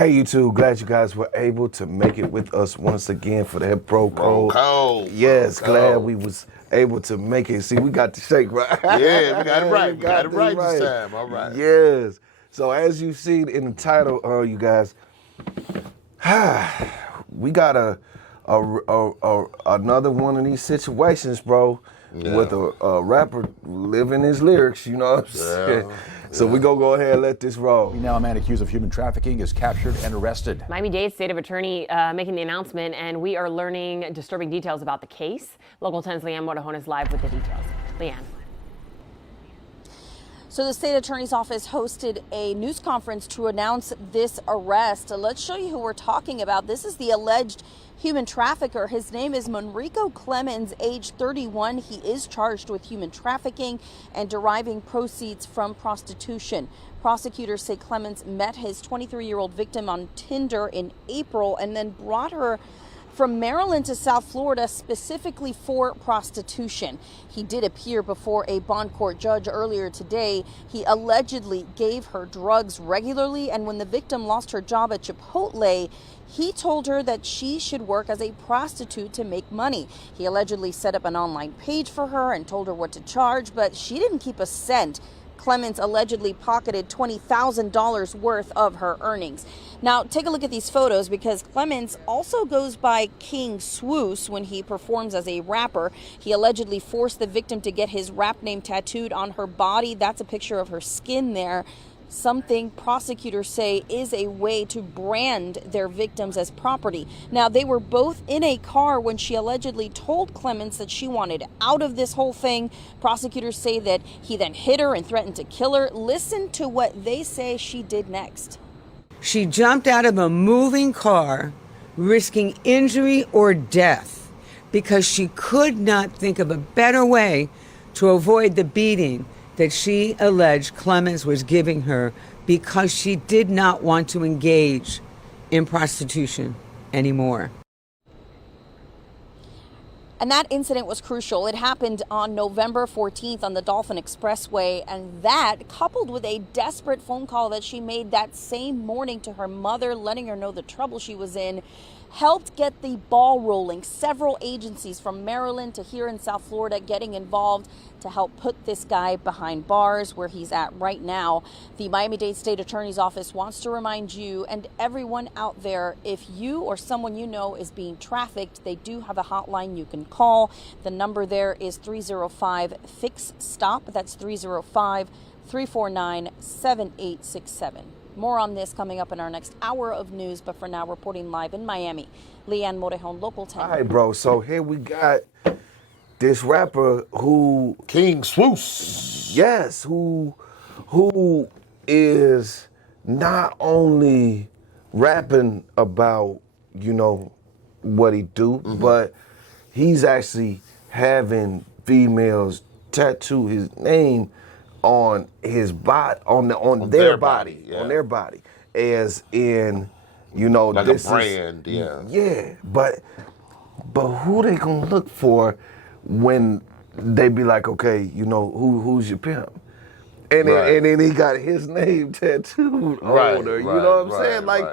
Hey, you two. Glad you guys were able to make it with us once again for that bro code. Yes, glad we was able to make it. See, we got the shake right. Yeah, we got it right. We got it right this time. All right. Yes. So as you see in the title, you guys, we got another one of these situations, bro. Yeah. With a rapper living his lyrics, you know what I'm saying? So we gonna go ahead and let this roll. Now a man accused of human trafficking is captured and arrested. Miami-Dade state of attorney making the announcement, and we are learning disturbing details about the case. Local 10's Leanne Modajon is live with the details. Leanne. So the state attorney's office hosted a news conference to announce this arrest. Let's show you who we're talking about. This is the alleged human trafficker. His name is Manrico Clemens, age 31. He is charged with human trafficking and deriving proceeds from prostitution. Prosecutors say Clemens met his 23-year-old victim on Tinder in April and then brought her from Maryland to South Florida specifically for prostitution. He did appear before a bond court judge earlier today. He allegedly gave her drugs regularly, and when the victim lost her job at Chipotle, he told her that she should work as a prostitute to make money. He allegedly set up an online page for her and told her what to charge, but she didn't keep a cent. Clemens allegedly pocketed $20,000 worth of her earnings. Now, take a look at these photos because Clemens also goes by King Swuice when he performs as a rapper. He allegedly forced the victim to get his rap name tattooed on her body. That's a picture of her skin there. Something prosecutors say is a way to brand their victims as property. Now, they were both in a car when she allegedly told Clemens that she wanted out of this whole thing. Prosecutors say that he then hit her and threatened to kill her. Listen to what they say she did next. She jumped out of a moving car, risking injury or death because she could not think of a better way to avoid the beating that she alleged Clemens was giving her because she did not want to engage in prostitution anymore. And that incident was crucial. It happened on November 14th on the Dolphin Expressway, and that, coupled with a desperate phone call that she made that same morning to her mother, letting her know the trouble she was in, helped get the ball rolling. Several agencies from Maryland to here in South Florida getting involved to help put this guy behind bars where he's at right now. The Miami-Dade State Attorney's Office wants to remind you and everyone out there, if you or someone you know is being trafficked, they do have a hotline you can call. The number there is 305-FIX-STOP. That's 305-349-7867. More on this coming up in our next hour of news, but for now, reporting live in Miami, Leanne Modajon, Local 10. All right, bro. So here we got this rapper who... King Swuice. Yes, who is not only rapping about, you know, what he do, but he's actually having females tattoo his name on his body, on their body, yeah. on their body, as in, you know, like this a brand, yeah. But who they gonna look for when they be like, okay, you know, who's your pimp? And then he got his name tattooed on her. You know what I'm saying? Like,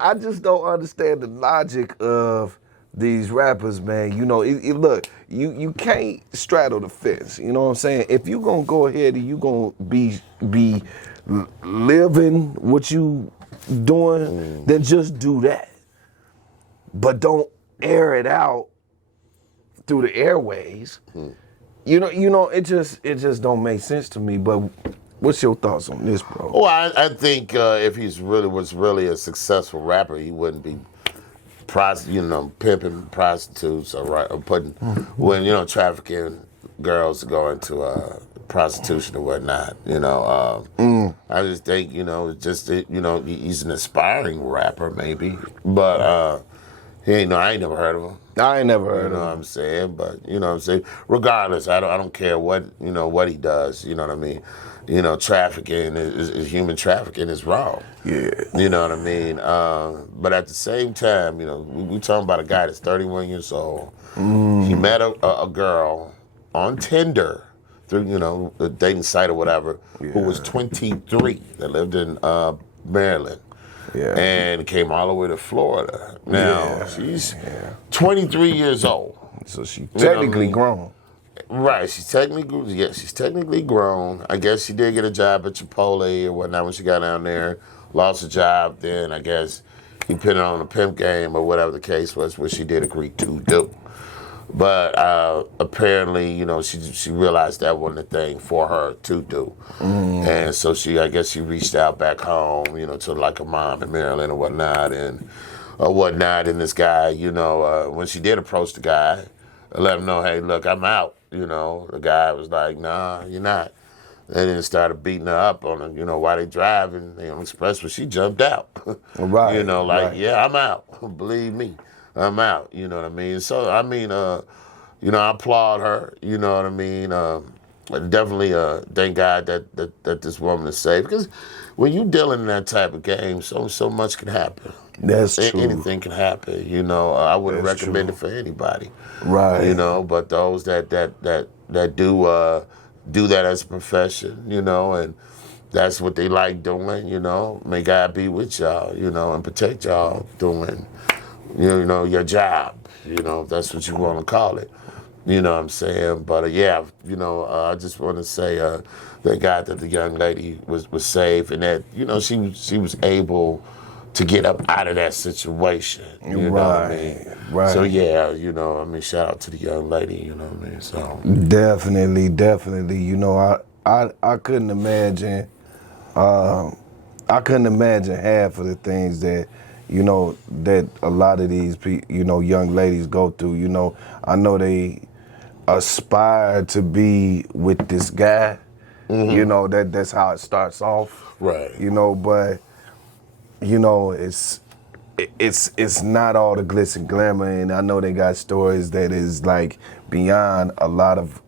I just don't understand the logic of these rappers, man. You know, look, you can't straddle the fence. You know what I'm saying? If you gonna go ahead and you gonna be living what you doing, then just do that. But don't air it out through the airways. You know, it just don't make sense to me. But what's your thoughts on this, bro? Well, I think if he was really a successful rapper, he wouldn't be pimping prostitutes or putting when trafficking girls to go into prostitution or whatnot. I just think he's an aspiring rapper maybe, but I ain't never heard of him. I ain't never heard of him. You know what I'm saying? But you know what I'm saying. Regardless, I don't care what what he does. You know what I mean. Trafficking is human trafficking is wrong. Yeah. You know what I mean? But at the same time, we talking about a guy that's 31 years old. He met a girl on Tinder through, the dating site or whatever, who was 23 that lived in Maryland. and came all the way to Florida. Now, she's 23 years old. So she technically grown. Right, she's technically grown. I guess she did get a job at Chipotle or whatnot when she got down there. Lost a job, then I guess he put it on the pimp game or whatever the case was, which she did agree to do. But apparently, you know, she realized that wasn't a thing for her to do. And so I guess she reached out back home, you know, to like a mom in Maryland or whatnot. And this guy, you know, when she did approach the guy, let him know, hey, look, I'm out. You know, the guy was like, nah, you're not. And then started beating her up on it, you know, while they driving on the expressway. She jumped out. Right. You know, like, right. yeah, I'm out. Believe me, I'm out. You know what I mean? So, I mean, you know, I applaud her. You know what I mean? Definitely thank God that this woman is safe. Because when you dealing in that type of game, so much can happen. That's true. Anything can happen. You know, I wouldn't recommend it for anybody. Right. You know, but those that do that as a profession, you know, and that's what they like doing, you know. May God be with y'all, you know, and protect y'all doing, you know, your job, you know, if that's what you want to call it. You know what I'm saying? But yeah, you know, I just want to say thank God that the young lady was safe and that, you know, she was able to get up out of that situation. You know what I mean? Right. So yeah, you know, I mean, shout out to the young lady, you know what I mean? So Definitely. You know, I couldn't imagine half of the things that, you know, that a lot of these you know, young ladies go through. You know, I know they aspire to be with this guy. You know, that's how it starts off. Right. You know, but you know, it's not all the glitz and glamour, and I know they got stories that is like beyond a lot of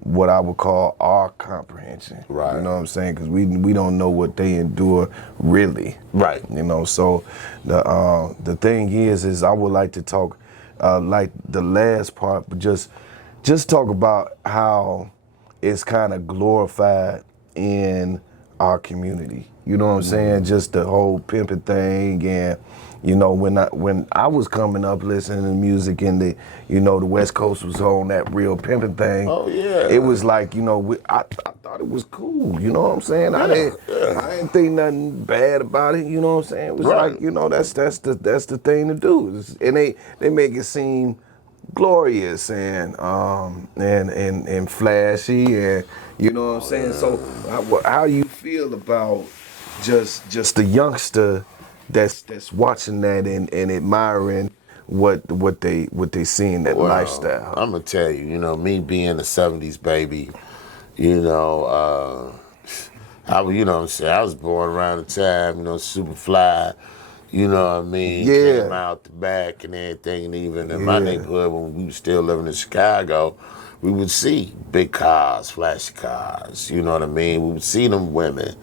what I would call our comprehension. Right. You know what I'm saying? Because we don't know what they endure really. Right. You know, so the thing is I would like to talk like the last part, but just talk about how it's kind of glorified in our community. You know what I'm saying? Just the whole pimping thing, and you know, when I was coming up listening to music and the West Coast was on that real pimping thing. Oh yeah. It was like, you know, I thought it was cool. You know what I'm saying? I didn't think nothing bad about it. You know what I'm saying? It was like, you know, that's the thing to do. And they make it seem glorious and flashy, and you know what I'm saying. So how you feel about just the youngster that's watching that and admiring what they see in that lifestyle? I'm gonna tell you, you know, me being a '70s baby, you know, you know what I'm saying, I was born around the time, you know, Superfly. You know what I mean? Yeah. Came out the back and everything, and even in my neighborhood when we were still living in Chicago, we would see big cars, flashy cars. You know what I mean? We would see them women.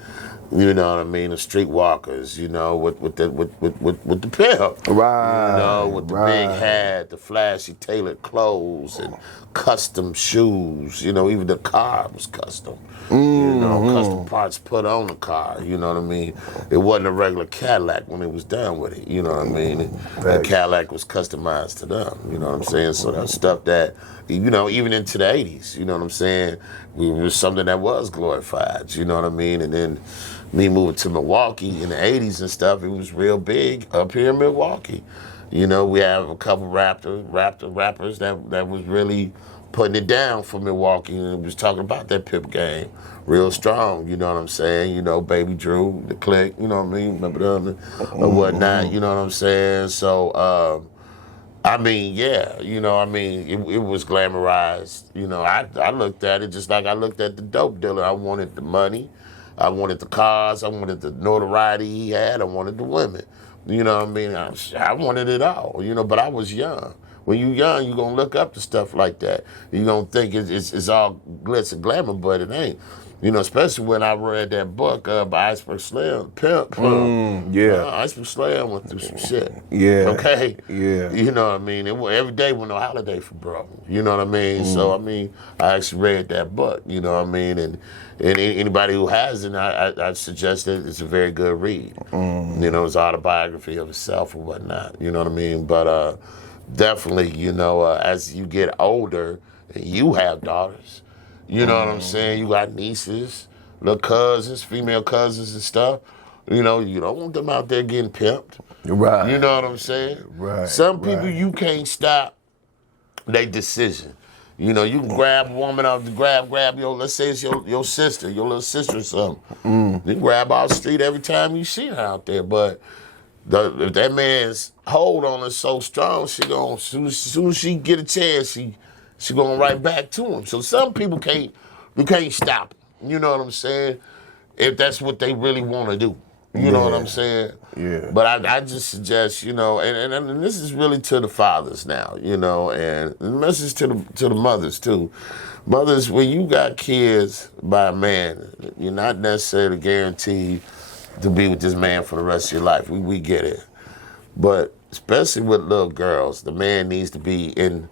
You know what I mean? The streetwalkers. You know, with the pimp. Right. You know, with the big hat, the flashy tailored clothes, and custom shoes. You know, even the car was custom. You know, custom parts put on the car. You know what I mean? It wasn't a regular Cadillac when it was done with it. You know what I mean? The Cadillac was customized to them. You know what I'm saying? So that stuff that, you know, even into the 80s, you know what I'm saying? It was something that was glorified. You know what I mean? And then me moving to Milwaukee in the 80s and stuff, it was real big up here in Milwaukee. You know, we have a couple rappers that was really putting it down for Milwaukee, and was talking about that pimp game real strong, you know what I'm saying? You know, Baby Drew, the Click, you know what I mean? Remember them or whatnot, you know what I'm saying? So, I mean, yeah, you know, I mean, it was glamorized. You know, I looked at it just like I looked at the dope dealer. I wanted the money. I wanted the cars. I wanted the notoriety he had. I wanted the women. You know what I mean? I wanted it all, you know, but I was young when you young, you gonna look up to stuff like that. You gonna think it's all glitz and glamour, but it ain't. You know, especially when I read that book by Iceberg Slim, Pimp. Iceberg Slim went through some shit. Yeah. Okay. Yeah. You know what I mean? Every day was no holiday for bro. You know what I mean? So I mean, I actually read that book. You know what I mean? And anybody who hasn't, I suggest that it's a very good read. You know, it's autobiography of himself and whatnot. You know what I mean? But definitely, you know, as you get older, and you have daughters. You know what I'm saying? You got nieces, little cousins, female cousins and stuff. You know, you don't want them out there getting pimped. Right. You know what I'm saying? Right. Some people you can't stop their decision. You know, you can grab a woman off the grab your, let's say it's your sister, your little sister or something. You can grab out the street every time you see her out there. But if that man's hold on her so strong, she gonna, soon as she get a chance, she going right back to him. So some people you can't stop them. You know what I'm saying? If that's what they really want to do. You know what I'm saying? Yeah. But I just suggest, you know, and this is really to the fathers now, you know, and the message to the mothers too. Mothers, when you got kids by a man, you're not necessarily guaranteed to be with this man for the rest of your life. We get it. But especially with little girls, the man needs to be and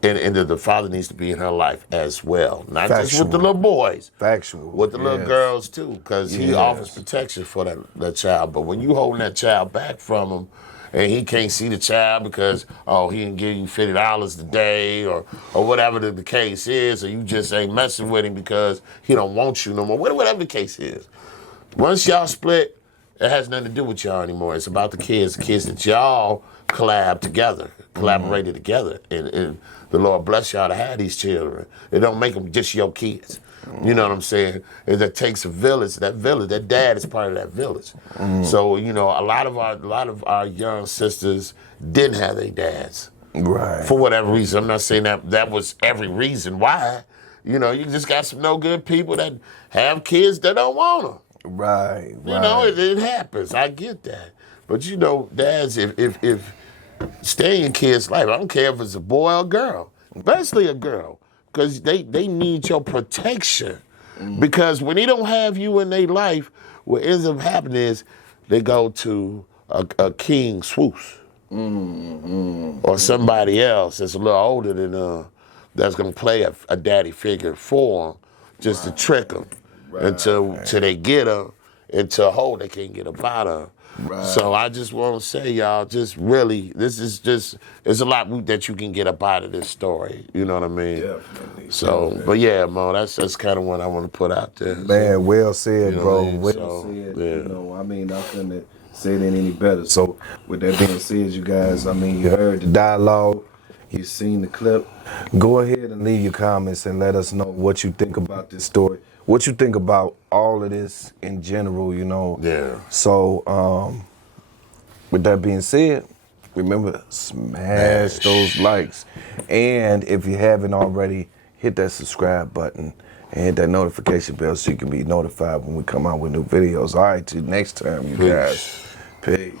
the father needs to be in her life as well. Not just with the little boys. Factual. With the little girls too, because he offers protection for that child. But when you holding that child back from him, and he can't see the child because, he didn't give you $50 a day or whatever the case is, or you just ain't messing with him because he don't want you no more, whatever the case is. Once y'all split, it has nothing to do with y'all anymore. It's about the kids that y'all collaborated together. And the Lord bless y'all to have these children. It don't make them just your kids. You know what I'm saying? It takes a village. That dad is part of that village. So, you know, a lot of our young sisters didn't have their dads. Right. For whatever reason. I'm not saying that was every reason why. You know, you just got some no good people that have kids that don't want them. Right. You know, it happens. I get that. But you know, dads, if stay in kids' life, I don't care if it's a boy or a girl, especially a girl, because they need your protection. Because when they don't have you in their life, what ends up happening is they go to a King Swuice or somebody else that's a little older than that's going to play a daddy figure for them just to trick them until they get them into a hole they can't get up out of. Right. So I just want to say, y'all, just really, there's a lot that you can get up out of this story. You know what I mean? Definitely. So, but yeah, Mo, that's kind of what I want to put out there. Man, well said, you know bro. what I mean? Well said. You know, I mean, I couldn't say it any better. So with that being said, you guys, I mean, you heard the dialogue, you seen the clip. Go ahead and leave your comments and let us know what you think about this story. What you think about all of this in general, you know? Yeah. So, with that being said, remember, smash those likes. And if you haven't already, hit that subscribe button and hit that notification bell so you can be notified when we come out with new videos. All right, till next time, you guys. Peace.